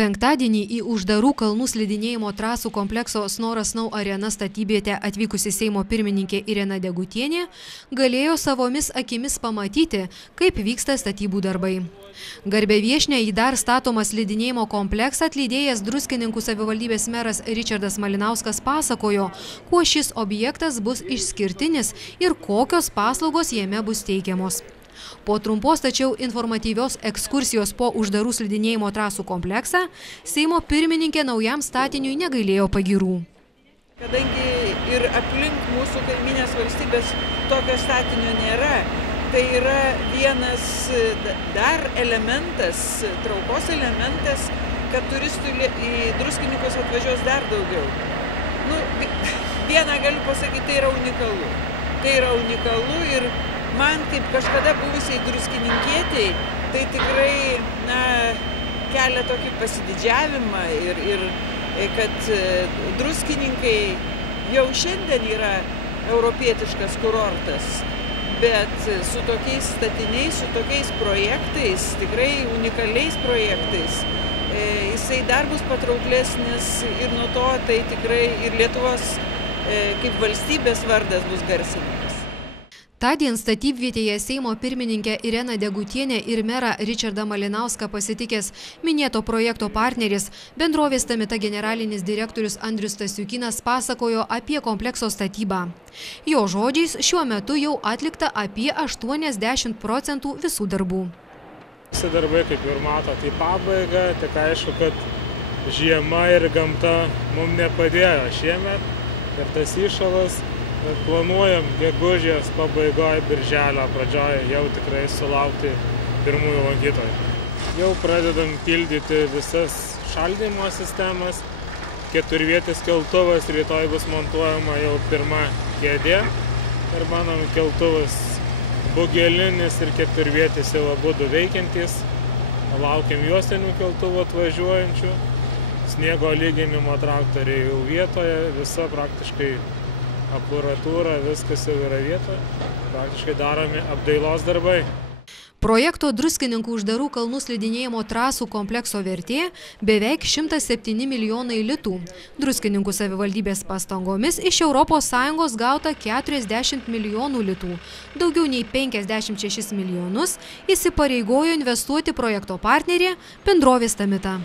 Penktadienį į uždarų kalnų slidinėjimo trasų komplekso Snora Snow Arena statybvietę atvykusi Seimo pirmininkė Irena Degutienė galėjo savomis akimis pamatyti, kaip vyksta statybų darbai. Garbę viešnią į dar statomą slidinėjimo kompleksą atlydėjęs Druskininkų savivaldybės meras Ričardas Malinauskas pasakojo, kuo šis objektas bus išskirtinis ir kokios paslaugos jame bus teikiamos. Po trumpos tačiau informatyvios ekskursijos po uždarų slidinėjimo trasų kompleksą, Seimo pirmininkė naujam statiniui negailėjo pagyrų. Kadangi ir aplink mūsų kaiminės valstybės tokio statinio nėra, tai yra vienas dar elementas, traukos elementas, kad turistų į Druskininkus atvažiuos dar daugiau. Vieną galiu pasakyti, tai yra unikalu. Tai yra unikalu ir man, kaip kažkada buvusiai druskininkietei, tai tikrai kelia tokį pasididžiavimą ir kad druskininkai jau šiandien yra europietiškas kurortas, bet su tokiais statiniais, su tokiais projektais, tikrai unikaliais projektais, jisai dar bus patrauklesnis ir nuo to tai tikrai ir Lietuvos kaip valstybės vardas bus garsinamas. Tądien statybvietėje Seimo pirmininkė Irena Degutienė ir merą Ričardą Malinauską pasitikęs minėto projekto partneris, bendrovės Tamita generalinis direktorius Andrius Stasiukynas pasakojo apie komplekso statybą. Jo žodžiais, šiuo metu jau atlikta apie 80% visų darbų. Visi darbai, kaip ir matote, į pabaigą, tik aišku, kad žiema ir gamta mums nepadėjo šiemet ir tas įšalas. Planuojam gegužės pabaigoje, birželio pradžioje jau tikrai sulaukti pirmųjų lankytojų. Jau pradedam pildyti visas šaldymo sistemas. Keturvietis keltuvas rytoj bus montuojama jau pirma kėdė. Ir manom, keltuvas bugelinis ir keturvietis jau abudu veikiantys. Laukiam juostinių keltuvų atvažiuojančių. Sniego lyginimo traktoriai jau vietoje, visa praktiškai aparatūra, viskas jau yra vietoje, praktiškai daromi apdailos darbai. Projekto Druskininkų uždarų kalnų slidinėjimo trasų komplekso vertė beveik 107 milijonai litų. Druskininkų savivaldybės pastangomis iš ES gauta 40 milijonų litų. Daugiau nei 56 milijonus įsipareigojo investuoti projekto partnerė bendrovės Tamita.